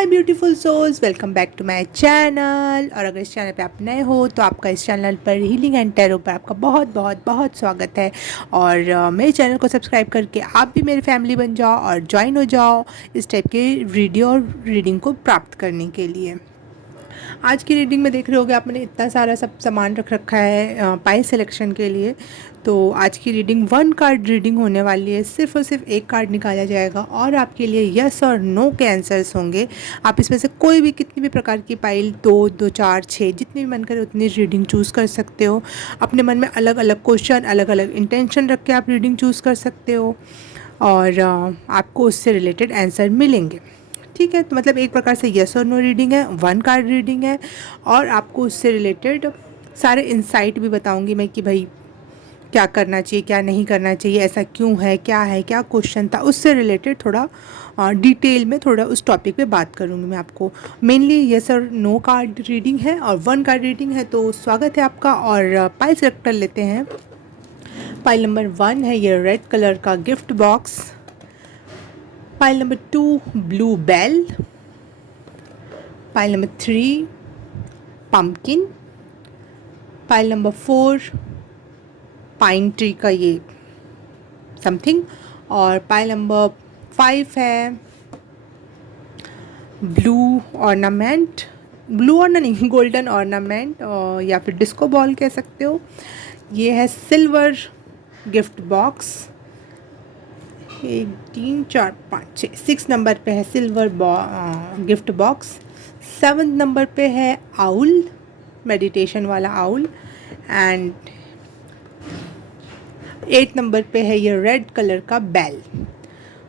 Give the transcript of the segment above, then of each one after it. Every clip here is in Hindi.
Hi beautiful souls, welcome back to my channel. और अगर इस चैनल पे आप नए हो तो आपका इस चैनल पर हीलिंग एंड टैरो पर आपका बहुत बहुत बहुत स्वागत है। और मेरे चैनल को सब्सक्राइब करके आप भी मेरी फैमिली बन जाओ और ज्वाइन हो जाओ इस टाइप के वीडियो और रीडिंग को प्राप्त करने के लिए। आज की रीडिंग में देख रहे होगे आपने इतना सारा सब सामान रख रखा है पाई सिलेक्शन के लिए। तो आज की रीडिंग 1 कार्ड रीडिंग होने वाली है। सिर्फ और सिर्फ एक कार्ड निकाला जाएगा और आपके लिए यस और नो के आंसर्स होंगे। आप इसमें से कोई भी कितनी भी प्रकार की पाइल 2, 2, 4, 6 जितनी भी मन करे उतनी रीडिंग चूज़ कर सकते हो। अपने मन में अलग अलग क्वेश्चन, अलग अलग इंटेंशन रख के आप रीडिंग चूज़ कर सकते हो और आपको उससे रिलेटेड आंसर मिलेंगे। ठीक है, तो मतलब एक प्रकार से यस और नो रीडिंग है, 1 कार्ड रीडिंग है और आपको उससे रिलेटेड सारे इंसाइट भी बताऊंगी मैं कि भाई क्या करना चाहिए, क्या नहीं करना चाहिए, ऐसा क्यों है, क्या क्वेश्चन था, उससे रिलेटेड थोड़ा डिटेल में थोड़ा उस टॉपिक पे बात करूँगी मैं आपको। मेनली यस और नो कार्ड रीडिंग है और 1 कार्ड रीडिंग है। तो स्वागत है आपका और पाइल सेलेक्ट कर लेते हैं। पाइल नंबर 1 है ये रेड कलर का gift box. Pile number 2 blue bell. Pile number 3 pumpkin. Pile number 4 pine tree का ये समथिंग। और पाइल नंबर 5 है ब्लू ऑर्नामेंट, नहीं गोल्डन ऑर्नामेंट या फिर डिस्को बॉल कह सकते हो। ये है सिल्वर गिफ्ट बॉक्स। 1, 3, 4, 5, 6, 6 नंबर पे है सिल्वर गिफ्ट बॉक्स। 7 नंबर पे है आउल, मेडिटेशन वाला आउल। एंड 8 नंबर पे है ये रेड कलर का बेल।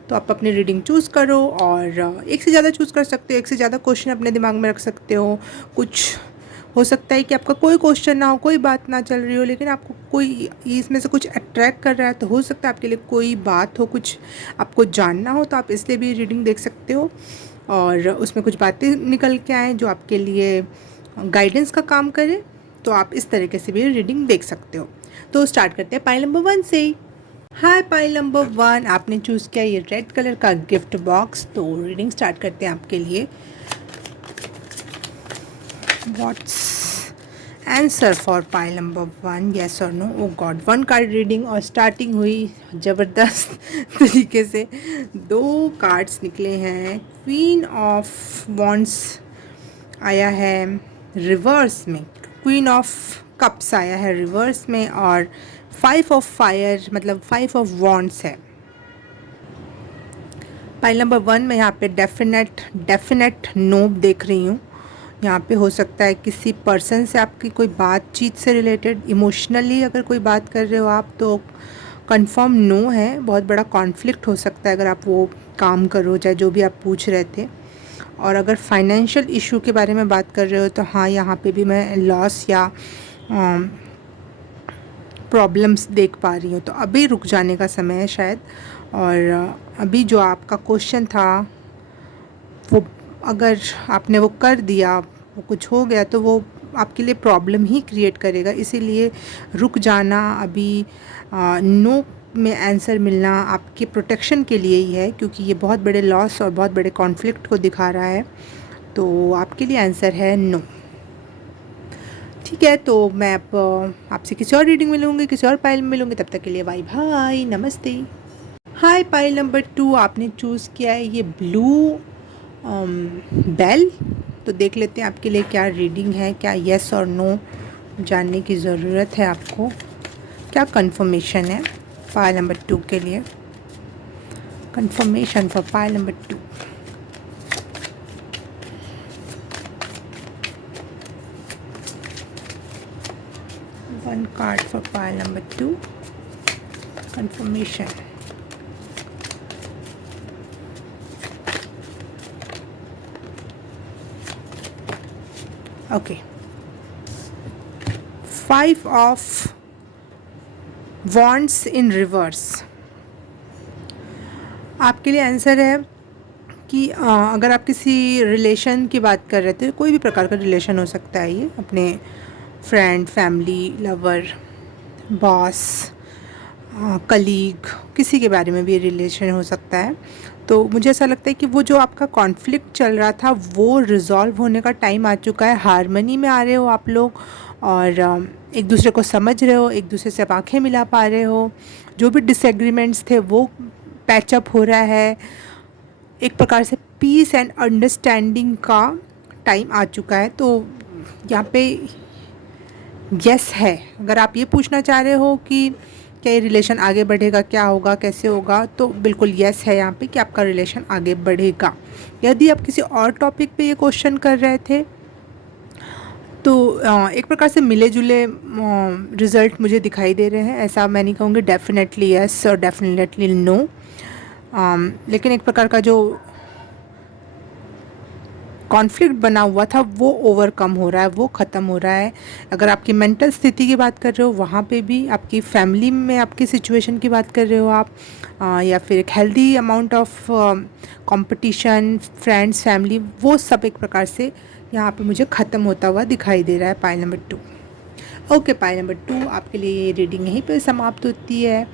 तो आप अपनी रीडिंग चूज़ करो और एक से ज़्यादा चूज़ कर सकते हो, एक से ज़्यादा क्वेश्चन अपने दिमाग में रख सकते हो। कुछ हो सकता है कि आपका कोई क्वेश्चन ना हो, कोई बात ना चल रही हो, लेकिन आपको कोई इसमें से कुछ अट्रैक्ट कर रहा है, तो हो सकता है आपके लिए कोई बात हो, कुछ आपको जानना हो, तो आप इसलिए भी रीडिंग देख सकते हो और उसमें कुछ बातें निकल के आएँ जो आपके लिए गाइडेंस का काम करे। तो आप इस तरीके से भी रीडिंग देख सकते हो। तो स्टार्ट करते हैं पाइल नंबर 1 से। हाय पाइल नंबर 1, आपने चूज़ किया ये रेड कलर का गिफ्ट बॉक्स। तो रीडिंग स्टार्ट करते हैं आपके लिए। What's answer for pile number 1, yes और नो। ओ गॉड, 1 कार्ड रीडिंग और स्टार्टिंग हुई ज़बरदस्त तरीके से। 2 कार्ड्स निकले हैं। क्वीन ऑफ वॉन्ड्स आया है रिवर्स में, क्वीन ऑफ कप्स आया है रिवर्स में और 5 ऑफ फायर मतलब 5 ऑफ वॉन्ड्स है। पाइल नंबर 1 में यहाँ पे डेफिनेट नो देख रही हूँ। यहाँ पे हो सकता है किसी पर्सन से आपकी कोई बातचीत से रिलेटेड, इमोशनली अगर कोई बात कर रहे हो आप तो कंफर्म नो है। बहुत बड़ा कॉन्फ्लिक्ट हो सकता है अगर आप वो काम करो, चाहे जो भी आप पूछ रहे थे। और अगर फाइनेंशियल इशू के बारे में बात कर रहे हो तो हाँ, यहाँ पे भी मैं लॉस या प्रॉब्लम्स देख पा रही हूँ। तो अभी रुक जाने का समय है शायद। और अभी जो आपका क्वेश्चन था वो अगर आपने वो कर दिया, वो कुछ हो गया, तो वो आपके लिए प्रॉब्लम ही क्रिएट करेगा। इसीलिए रुक जाना अभी नो में आंसर मिलना आपके प्रोटेक्शन के लिए ही है, क्योंकि ये बहुत बड़े लॉस और बहुत बड़े कॉन्फ्लिक्ट को दिखा रहा है। तो आपके लिए आंसर है नो। ठीक है, तो मैं अब आपसे किसी और रीडिंग में मिलूँगी, किसी और पाइल में मिलूँगी। तब तक के लिए बाय बाय, नमस्ते। हाय पाइल नंबर 2, आपने चूज़ किया है ये ब्लू बेल। तो देख लेते हैं आपके लिए क्या रीडिंग है, क्या येस और नो जानने की ज़रूरत है आपको, क्या कंफर्मेशन है पाइल नंबर 2 के लिए। Confirmation for pile number 2। One card for pile number 2. Confirmation. Okay. 5 of Wands in reverse. आपके लिए आंसर है कि अगर आप किसी रिलेशन की बात कर रहे थे, कोई भी प्रकार का रिलेशन हो सकता है, ये अपने friend, family, lover, boss, colleague, किसी के बारे में भी रिलेशन हो सकता है। तो मुझे ऐसा लगता है कि वो जो आपका कॉन्फ्लिक्ट चल रहा था वो रिज़ॉल्व होने का टाइम आ चुका है। हारमनी में आ रहे हो आप लोग और एक दूसरे को समझ रहे हो, एक दूसरे से आप आँखें मिला पा रहे हो। जो भी डिसएग्रीमेंट्स थे वो पैचअप हो रहा है। एक प्रकार से पीस एंड अंडरस्टैंडिंग का टाइम आ चुका है। तो यहाँ पे यस है। अगर आप ये पूछना चाह रहे हो कि क्या ये रिलेशन आगे बढ़ेगा, क्या होगा, कैसे होगा, तो बिल्कुल यस है यहाँ पे कि आपका रिलेशन आगे बढ़ेगा। यदि आप किसी और टॉपिक पे ये क्वेश्चन कर रहे थे तो एक प्रकार से मिले जुले रिज़ल्ट मुझे दिखाई दे रहे हैं। ऐसा मैं नहीं कहूँगी डेफिनेटली यस और डेफिनेटली नो, लेकिन एक प्रकार का जो कॉन्फ्लिक्ट बना हुआ था वो ओवरकम हो रहा है, वो ख़त्म हो रहा है। अगर आपकी मेंटल स्थिति की बात कर रहे हो वहाँ पे भी, आपकी फैमिली में आपकी सिचुएशन की बात कर रहे हो आप, या फिर एक healthy amount of competition, friends, family, वो सब एक प्रकार से यहाँ पे मुझे ख़त्म होता हुआ दिखाई दे रहा है। Pile number 2। Okay, pile number 2 आपके लिए ये रीडिंग यहीं पर समाप्त होती है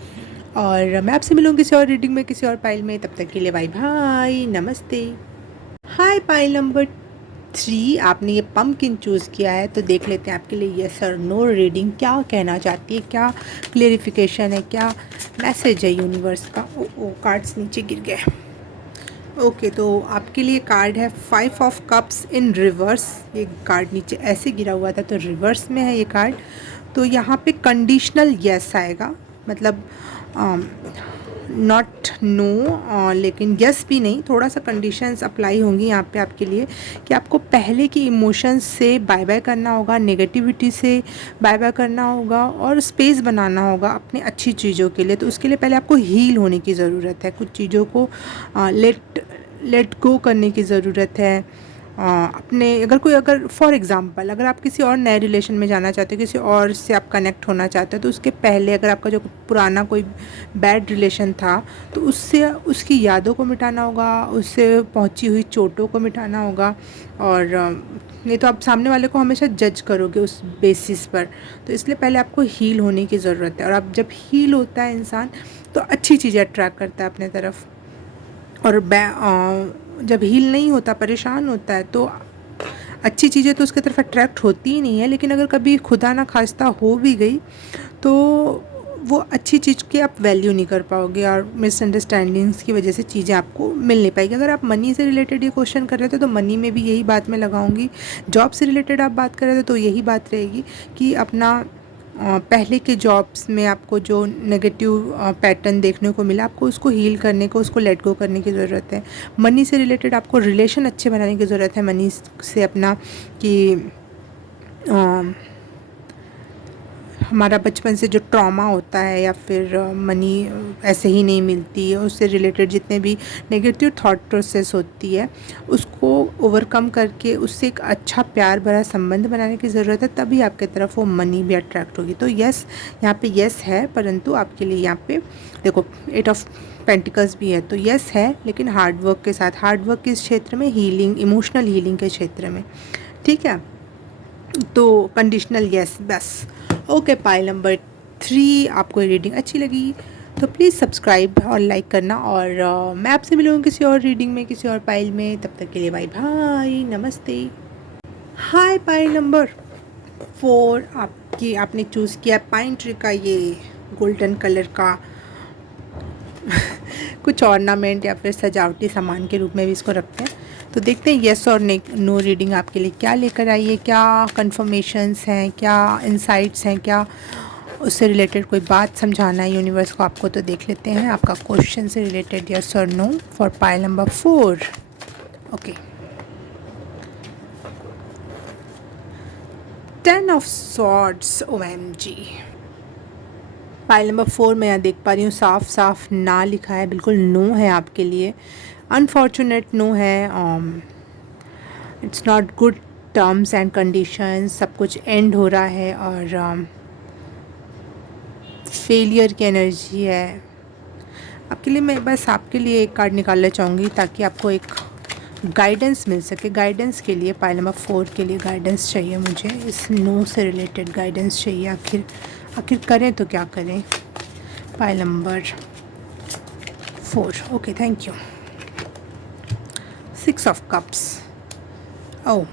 और मैं आपसे मिलूँगी किसी और रीडिंग में, किसी और पाइल में। तब तक के लिए बाय बाय, नमस्ते। हाय, पाइल नंबर 3 आपने ये पम्पकिन चूज़ किया है, तो देख लेते हैं आपके लिए यस और नो रीडिंग क्या कहना चाहती है, क्या क्लेरिफिकेशन है, क्या मैसेज है यूनिवर्स का। ओ कार्ड्स नीचे गिर गए। ओके, तो आपके लिए कार्ड है 5 ऑफ कप्स इन रिवर्स। ये कार्ड नीचे ऐसे गिरा हुआ था तो रिवर्स में है ये कार्ड। तो यहाँ पे कंडीशनल यस आएगा, मतलब नॉट नो, लेकिन यस भी नहीं, थोड़ा सा कंडीशंस अप्लाई होंगी यहाँ पे आपके लिए कि आपको पहले की इमोशंस से बाय बाय करना होगा, नेगेटिविटी से बाय बाय करना होगा और स्पेस बनाना होगा अपनी अच्छी चीज़ों के लिए। तो उसके लिए पहले आपको हील होने की ज़रूरत है, कुछ चीज़ों को लेट गो करने की ज़रूरत है। अपने अगर फॉर एग्ज़ाम्पल अगर आप किसी और नए रिलेशन में जाना चाहते हो, किसी और से आप कनेक्ट होना चाहते हो, तो उसके पहले अगर आपका जो पुराना कोई बैड रिलेशन था तो उससे उसकी यादों को मिटाना होगा, उससे पहुंची हुई चोटों को मिटाना होगा। और नहीं तो आप सामने वाले को हमेशा जज करोगे उस बेसिस पर। तो इसलिए पहले आपको हील होने की ज़रूरत है और अब जब हील होता है इंसान तो अच्छी चीज़ें अट्रैक्ट करता है अपने तरफ। और जब हील नहीं होता, परेशान होता है, तो अच्छी चीज़ें तो उसकी तरफ अट्रैक्ट होती ही नहीं है। लेकिन अगर कभी खुदा ना खास्ता हो भी गई तो वो अच्छी चीज़ की आप वैल्यू नहीं कर पाओगे और मिसअंडरस्टैंडिंग्स की वजह से चीज़ें आपको मिल नहीं पाएगी। अगर आप मनी से रिलेटेड ये क्वेश्चन कर रहे थे तो मनी में भी यही बात मैं लगाऊंगी। जॉब से रिलेटेड आप बात कर रहे थे तो यही बात रहेगी कि अपना पहले के जॉब्स में आपको जो नेगेटिव पैटर्न देखने को मिला, आपको उसको हील करने को, उसको लेट गो करने की ज़रूरत है। मनी से रिलेटेड आपको रिलेशन अच्छे बनाने की ज़रूरत है मनी से अपना, कि हमारा बचपन से जो ट्रॉमा होता है या फिर मनी ऐसे ही नहीं मिलती है, उससे रिलेटेड जितने भी नेगेटिव थॉट प्रोसेस होती है उसको ओवरकम करके उससे एक अच्छा प्यार भरा संबंध बनाने की ज़रूरत है, तभी आपके तरफ वो मनी भी अट्रैक्ट होगी। तो यस, यहाँ पे यस है, परंतु आपके लिए यहाँ पे देखो 8 ऑफ पेंटिकल्स भी है, तो यस है लेकिन हार्ड वर्क के साथ। हार्ड वर्क किस क्षेत्र में? हीलिंग, इमोशनल हीलिंग के क्षेत्र में, ठीक है। तो कंडीशनल यस बस। ओके, पाइल नंबर 3 आपको ये रीडिंग अच्छी लगी तो प्लीज़ सब्सक्राइब और लाइक करना और मैं आपसे मिलूँगी किसी और रीडिंग में, किसी और पाइल में। तब तक के लिए बाय बाय, नमस्ते। हाय, पाइल नंबर 4 आपने चूज़ किया पाइन ट्री का ये गोल्डन कलर का कुछ ऑर्नामेंट या फिर सजावटी सामान के रूप में भी इसको रखते हैं। तो देखते हैं येस और नो रीडिंग आपके लिए क्या लेकर आई है, क्या कंफर्मेशंस हैं, क्या इंसाइट्स हैं, क्या उससे रिलेटेड कोई बात समझाना है यूनिवर्स को आपको। तो देख लेते हैं आपका क्वेश्चन से रिलेटेड येस और no for pile number 4। Okay, 10 of swords, OMG। Pile number 4 मैं यहाँ देख पा रही हूँ साफ साफ ना लिखा है, बिल्कुल नो है आपके लिए, अनफॉर्चुनेट नो है। It's not good terms and conditions, सब कुछ एंड हो रहा है और फेलियर की एनर्जी है आपके लिए। मैं बस आपके लिए एक कार्ड निकालना चाहूँगी ताकि आपको एक गाइडेंस मिल सके। गाइडेंस के लिए पाइल नंबर 4 के लिए गाइडेंस चाहिए मुझे, इस नो से रिलेटेड गाइडेंस चाहिए। आखिर करें तो क्या करें। Pile number 4, okay, thank you. 6 of cups. Oh,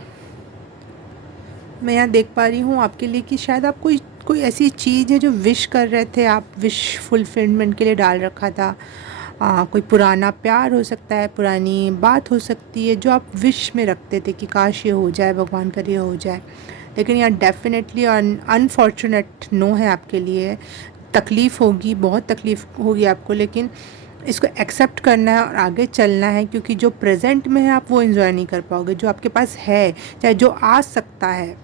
मैं यहाँ देख पा रही हूँ आपके लिए कि शायद आप कोई ऐसी चीज़ है जो विश कर रहे थे, आप विश फुलफिलमेंट के लिए डाल रखा था। कोई पुराना प्यार हो सकता है, पुरानी बात हो सकती है जो आप विश में रखते थे कि काश ये हो जाए, भगवान करे ये हो जाए। लेकिन यहाँ डेफिनेटली अनफॉर्चुनेट नो है आपके लिए। तकलीफ़ होगी, बहुत तकलीफ़ होगी आपको, लेकिन इसको एक्सेप्ट करना है और आगे चलना है, क्योंकि जो प्रेजेंट में है आप वो एंजॉय नहीं कर पाओगे। जो आपके पास है, चाहे जो आ सकता है,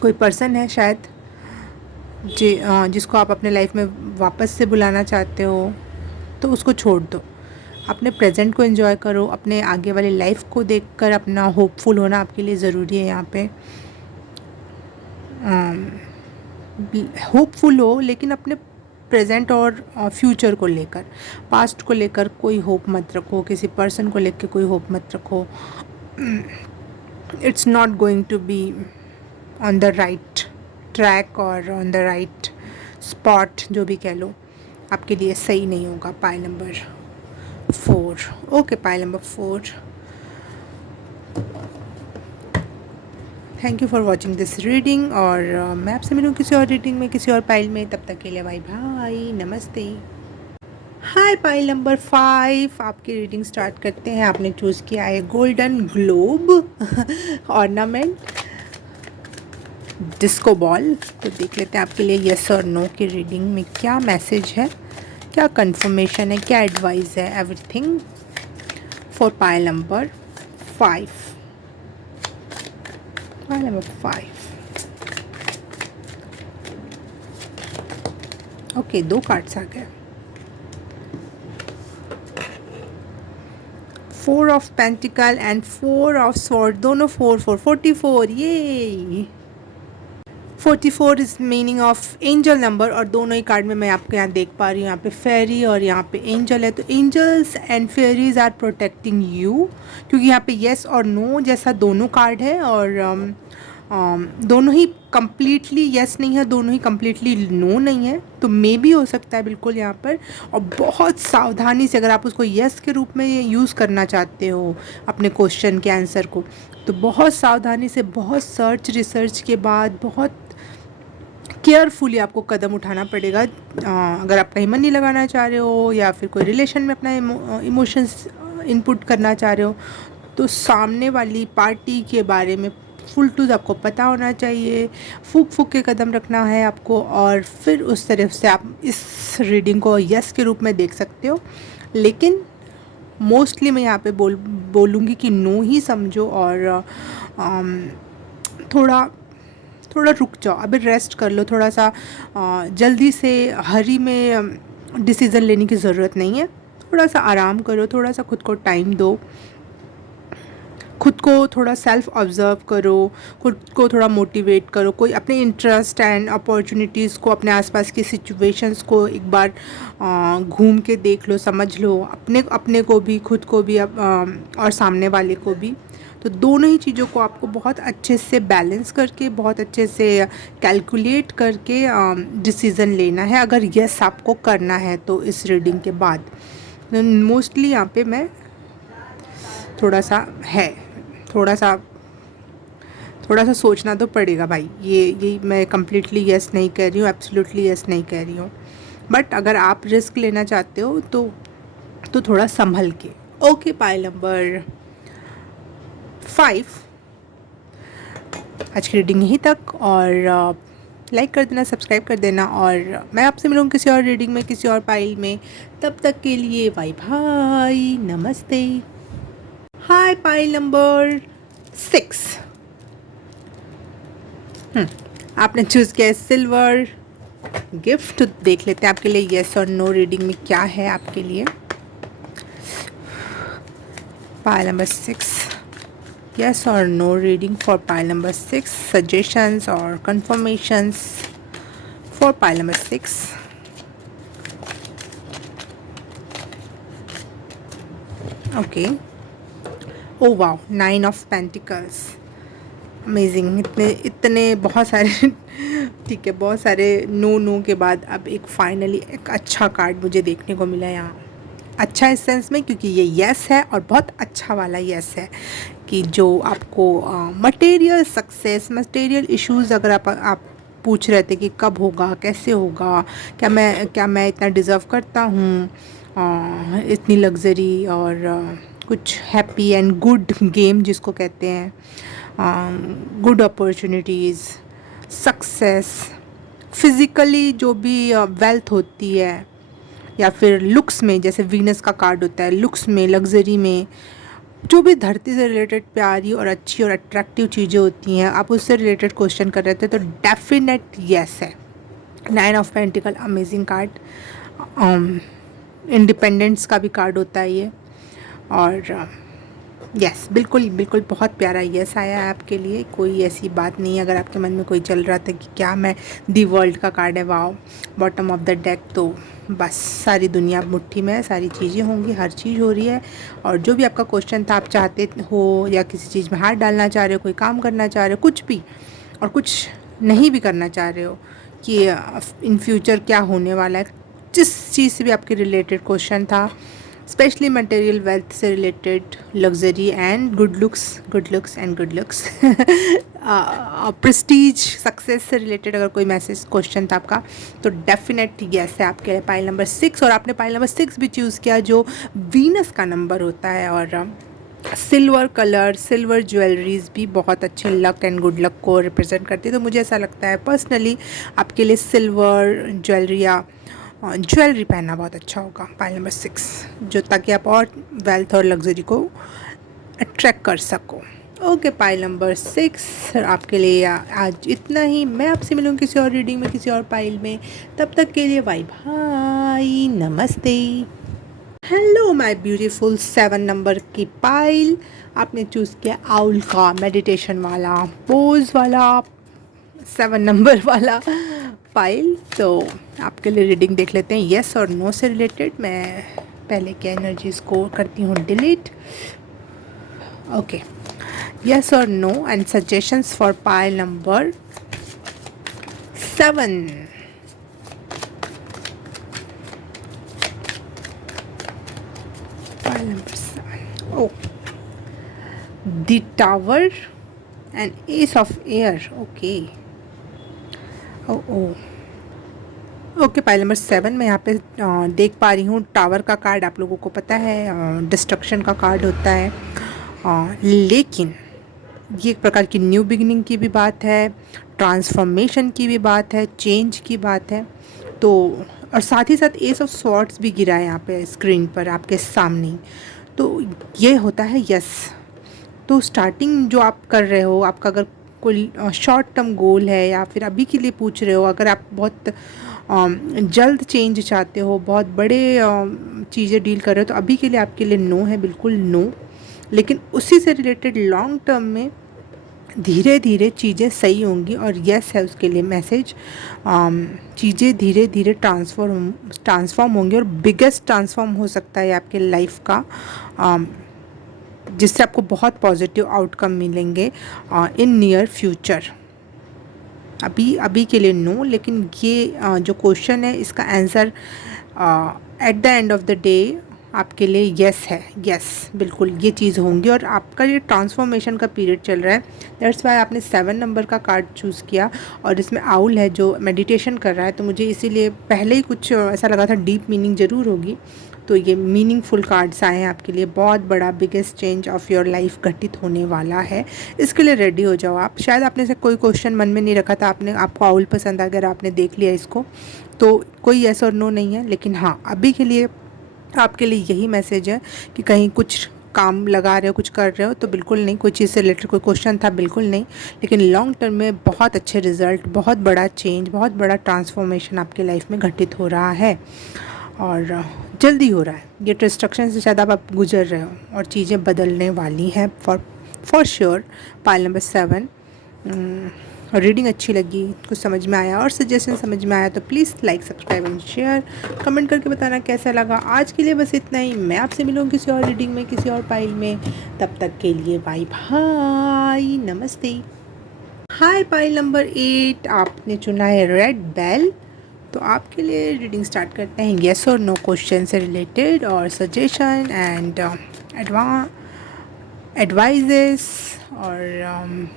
कोई पर्सन है शायद जिसको आप अपने लाइफ में वापस से बुलाना चाहते हो, तो उसको छोड़ दो। अपने प्रेजेंट को एंजॉय करो, अपने आगे वाली लाइफ को देखकर अपना होपफुल होना आपके लिए ज़रूरी है। यहाँ पे होपफुल हो, लेकिन अपने प्रेजेंट और फ्यूचर को लेकर, पास्ट को लेकर कोई होप मत रखो, किसी पर्सन को लेकर कोई होप मत रखो। It's not going to be on the right track और ऑन द राइट स्पॉट, जो भी कह लो, आपके लिए सही नहीं होगा। Pile number 4। Okay, pile number 4। Thank you for watching this reading, और मैं आपसे मिलूँ किसी और रीडिंग में, किसी और पाइल में। तब तक के लिए बाय बाय, नमस्ते। हाय, पाइल नंबर 5, आपकी रीडिंग स्टार्ट करते हैं। आपने चूज़ किया है golden globe ornament disco ball. तो देख लेते हैं आपके लिए येस और नो की रीडिंग में क्या मैसेज है, क्या कंफर्मेशन है, क्या एडवाइस है, everything for pile number 5। Pile number 5। Okay, 2 cards आ गए। 4 of pentacle and 4 of sword, दोनों 4 44। ये 44 is meaning of angel number, और दोनों ही कार्ड में मैं आपको यहाँ देख पा रही हूँ, यहाँ पे फेरी और यहाँ पे एंजल है। तो angels and fairies are protecting you, क्योंकि यहाँ पे येस और नो जैसा दोनों कार्ड है, और दोनों ही कम्प्लीटली येस नहीं है, दोनों ही कम्प्लीटली नो नहीं है। तो मे भी हो सकता है बिल्कुल यहाँ पर, और बहुत सावधानी से अगर आप उसको येस के रूप में यूज़ करना चाहते हो अपने क्वेश्चन के आंसर को, तो बहुत सावधानी से, बहुत सर्च रिसर्च के बाद, बहुत केयरफुली आपको कदम उठाना पड़ेगा। अगर आप कहीं मन नहीं लगाना चाह रहे हो, या फिर कोई रिलेशन में अपना इमोशंस इनपुट करना चाह रहे हो, तो सामने वाली पार्टी के बारे में फुल टूज आपको पता होना चाहिए। फूक के कदम रखना है आपको, और फिर उस तरफ से आप इस रीडिंग को यस के रूप में देख सकते हो। लेकिन मोस्टली मैं यहाँ पे बोलूँगी कि नो ही समझो, और थोड़ा रुक जाओ, अभी रेस्ट कर लो थोड़ा सा। जल्दी से हरी में डिसीज़न लेने की ज़रूरत नहीं है। थोड़ा सा आराम करो, थोड़ा सा खुद को टाइम दो, खुद को थोड़ा सेल्फ ऑब्ज़र्व करो, खुद को थोड़ा मोटिवेट करो। कोई अपने इंटरेस्ट एंड अपॉर्चुनिटीज़ को, अपने आसपास की सिचुएशंस को एक बार घूम के देख लो, समझ लो, अपने को भी, खुद को भी, और सामने वाले को भी। तो दोनों ही चीज़ों को आपको बहुत अच्छे से बैलेंस करके, बहुत अच्छे से कैलकुलेट करके डिसीज़न लेना है, अगर यस आपको करना है तो। इस रीडिंग के बाद मोस्टली यहाँ पे मैं थोड़ा सा सोचना तो पड़ेगा भाई। ये मैं कम्प्लीटली यस नहीं कह रही हूँ, एब्सोल्युटली यस नहीं कह रही हूँ, बट अगर आप रिस्क लेना चाहते हो तो थोड़ा संभल के। ओके, पाइल नंबर 5, आज की रीडिंग यहीं तक, और लाइक कर देना, सब्सक्राइब कर देना, और मैं आपसे मिलूँगी किसी और रीडिंग में, किसी और पाइल में। तब तक के लिए बाय बाय, नमस्ते। हाय, पाइल नंबर 6। आपने चूज़ किया है सिल्वर गिफ्ट। तो देख लेते हैं आपके लिए येस और नो रीडिंग में क्या है आपके लिए। Pile number 6, yes or no reading for pile number 6, suggestions or confirmations for pile number 6. Okay, oh wow, 9 of Pentacles, amazing. इतने बहुत सारे ठीक है, बहुत सारे नो के बाद अब एक फाइनली एक अच्छा कार्ड मुझे देखने को मिला यहाँ। अच्छा इस सेंस में क्योंकि ये यस है और बहुत अच्छा वाला यस है कि जो आपको मटेरियल सक्सेस, मटेरियल इश्यूज़ अगर आप पूछ रहे थे कि कब होगा, कैसे होगा, क्या मैं इतना डिज़र्व करता हूँ, इतनी लग्जरी और कुछ हैप्पी एंड गुड गेम जिसको कहते हैं, गुड अपॉर्चुनिटीज़, सक्सेस, फिज़िकली जो भी वेल्थ होती है, या फिर लुक्स में, जैसे वीनस का कार्ड होता है, लुक्स में, लग्जरी में, जो भी धरती से रिलेटेड प्यारी और अच्छी और अट्रैक्टिव चीज़ें होती हैं, आप उससे रिलेटेड क्वेश्चन कर रहे थे तो डेफिनेट यस है। 9 of pentacle amazing card, independence का भी कार्ड होता है ये, और यस बिल्कुल बिल्कुल बहुत प्यारा यस आया है आपके लिए। कोई ऐसी बात नहीं है, अगर आपके मन में कोई चल रहा था कि क्या मैं, दी वर्ल्ड का कार्ड है, wow, bottom of the deck, तो बस सारी दुनिया मुट्ठी में है, सारी चीज़ें होंगी, हर चीज़ हो रही है। और जो भी आपका क्वेश्चन था, आप चाहते हो या किसी चीज़ में हाथ डालना चाह रहे हो, कोई काम करना चाह रहे हो, कुछ भी, और कुछ नहीं भी करना चाह रहे हो कि इन फ्यूचर क्या होने वाला है, जिस चीज़ से भी आपके रिलेटेड क्वेश्चन था, स्पेशली मटेरियल वेल्थ से related, luxury and good looks and good looks, Prestige, success से रिलेटेड अगर कोई मैसेज क्वेश्चन था आपका, तो डेफिनेट यस है आपके लिए पाइल नंबर 6। और आपने पाइल नंबर 6 भी चूज़ किया जो वीनस का नंबर होता है, और सिल्वर कलर, सिल्वर ज्वेलरीज भी बहुत अच्छे लक एंड गुड लक को रिप्रेजेंट करती है। तो मुझे ऐसा लगता है पर्सनली आपके लिए सिल्वर ज्वेलरी या ज्वेलरी पहनना बहुत अच्छा होगा, पाइल नंबर 6, जो ताकि आप और वेल्थ और लग्जरी को अट्रैक्ट कर सको। ओके, पाइल नंबर 6 आपके लिए आज इतना ही। मैं आपसे मिलूँगी किसी और रीडिंग में, किसी और पाइल में। तब तक के लिए बाय बाय, नमस्ते। हेलो माय ब्यूटीफुल 7 नंबर की पाइल, आपने चूज़ किया आउल का मेडिटेशन वाला पोज वाला 7 नंबर वाला पाइल। तो आपके लिए रीडिंग देख लेते हैं येस और नो से रिलेटेड। मैं पहले की एनर्जीज को करती हूँ डिलीट। ओके, येस और no and suggestions for pile number 7। Pile number 7, oh the tower and ace of air. Okay okay, pile number 7 में यहाँ पे देख पा रही हूँ टावर का कार्ड। आप लोगों को पता है डिस्ट्रक्शन का कार्ड होता है, लेकिन ये एक प्रकार की न्यू बिगिनिंग की भी बात है, ट्रांसफॉर्मेशन की भी बात है, चेंज की बात है। तो और साथ ही साथ एस ऑफ स्वॉर्ड्स भी गिरा है यहाँ पे स्क्रीन पर आपके सामने। तो ये होता है यस। तो स्टार्टिंग जो आप कर रहे हो, आपका अगर कोई शॉर्ट टर्म गोल है या फिर अभी के लिए पूछ रहे हो, अगर आप बहुत जल्द चेंज चाहते हो, बहुत बड़े चीज़ें डील कर रहे हो, तो अभी के लिए आपके लिए नो है, बिल्कुल नो। लेकिन उसी से रिलेटेड लॉन्ग टर्म में धीरे धीरे चीज़ें सही होंगी, और यस है उसके लिए मैसेज। चीज़ें धीरे धीरे ट्रांसफॉर्म होंगी, और बिगेस्ट ट्रांसफॉर्म हो सकता है आपके लाइफ का, जिससे आपको बहुत पॉजिटिव आउटकम मिलेंगे इन नियर फ्यूचर। अभी के लिए नो, लेकिन ये जो क्वेश्चन है इसका answer at the end of the day आपके लिए यस है। यस, बिल्कुल ये चीज़ होंगी, और आपका ये ट्रांसफॉर्मेशन का पीरियड चल रहा है। दैट्स वाई आपने 7 नंबर का कार्ड चूज़ किया, और इसमें आउल है जो मेडिटेशन कर रहा है। तो मुझे इसीलिए पहले ही कुछ ऐसा लगा था डीप मीनिंग ज़रूर होगी। तो ये मीनिंगफुल कार्ड्स आए हैं आपके लिए। बहुत बड़ा biggest change of your life घटित होने वाला है, इसके लिए रेडी हो जाओ आप। शायद आपने से कोई क्वेश्चन मन में नहीं रखा था, आपको आउल पसंद आ गया, आपने देख लिया इसको, तो कोई येस और नो नहीं है। लेकिन हाँ, अभी के लिए आपके लिए यही मैसेज है कि कहीं कुछ काम लगा रहे हो, कुछ कर रहे हो, तो बिल्कुल नहीं। कोई चीज़ से रिलेटेड कोई क्वेश्चन था, बिल्कुल नहीं। लेकिन लॉन्ग टर्म में बहुत अच्छे रिजल्ट, बहुत बड़ा चेंज, बहुत बड़ा ट्रांसफॉर्मेशन आपके लाइफ में घटित हो रहा है, और जल्दी हो रहा है। ये डिस्ट्रक्शन से शायद आप गुजर रहे हो, और चीज़ें बदलने वाली हैं for sure. Pile number 7 reading अच्छी लगी, कुछ समझ में आया और सजेशन समझ में आया तो please like, subscribe and share, comment करके बताना कैसा लगा। आज के लिए बस इतना ही। मैं आपसे मिलूँगी किसी और रीडिंग में, किसी और पाइल में। तब तक के लिए बाय बाय, नमस्ते। हाय, पाइल नंबर 8 आपने चुना है रेड बेल तो आपके लिए रीडिंग स्टार्ट करते हैं येस और नो क्वेश्चन से रिलेटेड और सजेशन एंड एडवाइजेस और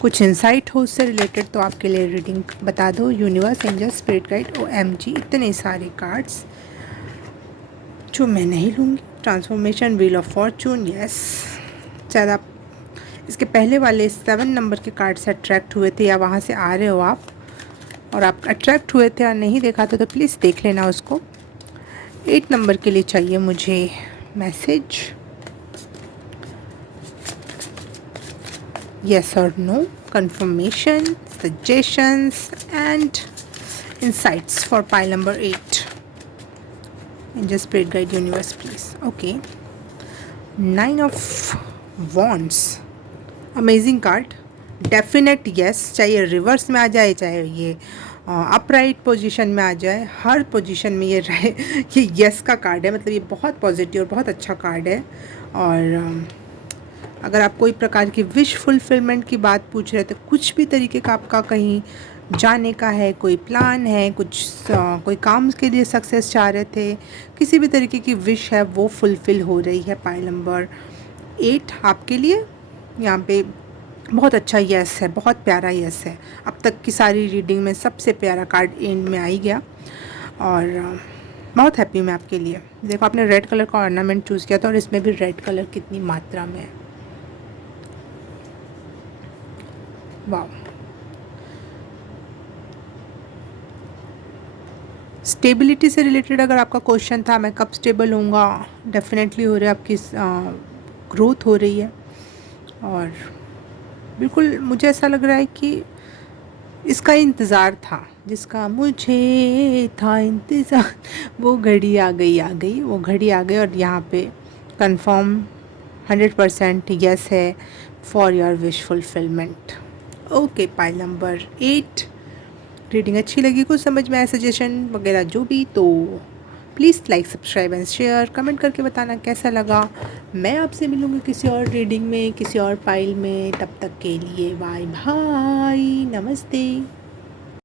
कुछ इंसाइट हो उससे रिलेटेड। तो आपके लिए रीडिंग बता दो। Universe, angel, spirit guide, OMG, इतने सारे कार्ड्स जो मैं नहीं लूँगी। Transformation, wheel of Fortune, yes. शायद आप इसके पहले वाले 7 नंबर के कार्ड से अट्रैक्ट हुए थे या वहाँ से आ रहे हो आप और आप अट्रैक्ट हुए थे और नहीं देखा था तो प्लीज़ देख लेना उसको। 8 नंबर के लिए चाहिए मुझे message, yes or no, confirmation, suggestions and insights for pile number 8. Angel, Spirit Guide, Universe, please. Okay. 9 of Wands. Amazing card. Definite yes. चाहे रिवर्स में आ जाए, चाहे ये अपराइट पोजीशन में आ जाए, हर पोजीशन में ये रहे ये यस का कार्ड है। मतलब ये बहुत पॉजिटिव और बहुत अच्छा कार्ड है। और अगर आप कोई प्रकार की विश फुलफिलमेंट की बात पूछ रहे थे, कुछ भी तरीके का आपका कहीं जाने का है, कोई प्लान है, कोई काम के लिए सक्सेस चाह रहे थे, किसी भी तरीके की विश है वो फुलफ़िल हो रही है। पाइल नंबर 8 आपके लिए यहाँ पे बहुत अच्छा यस है, बहुत प्यारा यस है। अब तक की सारी रीडिंग में सबसे प्यारा कार्ड एंड में आ ही गया और बहुत हैप्पी मैं आपके लिए। देखो आपने रेड कलर का ऑर्नामेंट चूज़ किया था और इसमें भी रेड कलर कितनी मात्रा में है। वाह। स्टेबिलिटी से रिलेटेड अगर आपका क्वेश्चन था मैं कब स्टेबल होऊंगा, डेफिनेटली हो रहा है। आपकी ग्रोथ हो रही है और बिल्कुल मुझे ऐसा लग रहा है कि इसका इंतज़ार था, जिसका मुझे था इंतज़ार, वो घड़ी आ गई, वो घड़ी आ गई और यहाँ पे कंफर्म 100% यस है for your wish fulfilment. Okay, pile number 8 reading अच्छी लगी, कुछ समझ में आया, सजेशन वगैरह जो भी, तो please like, subscribe and share, comment करके बताना कैसा लगा। मैं आपसे मिलूँगी किसी और रीडिंग में, किसी और पाइल में। तब तक के लिए बाय बाय, नमस्ते।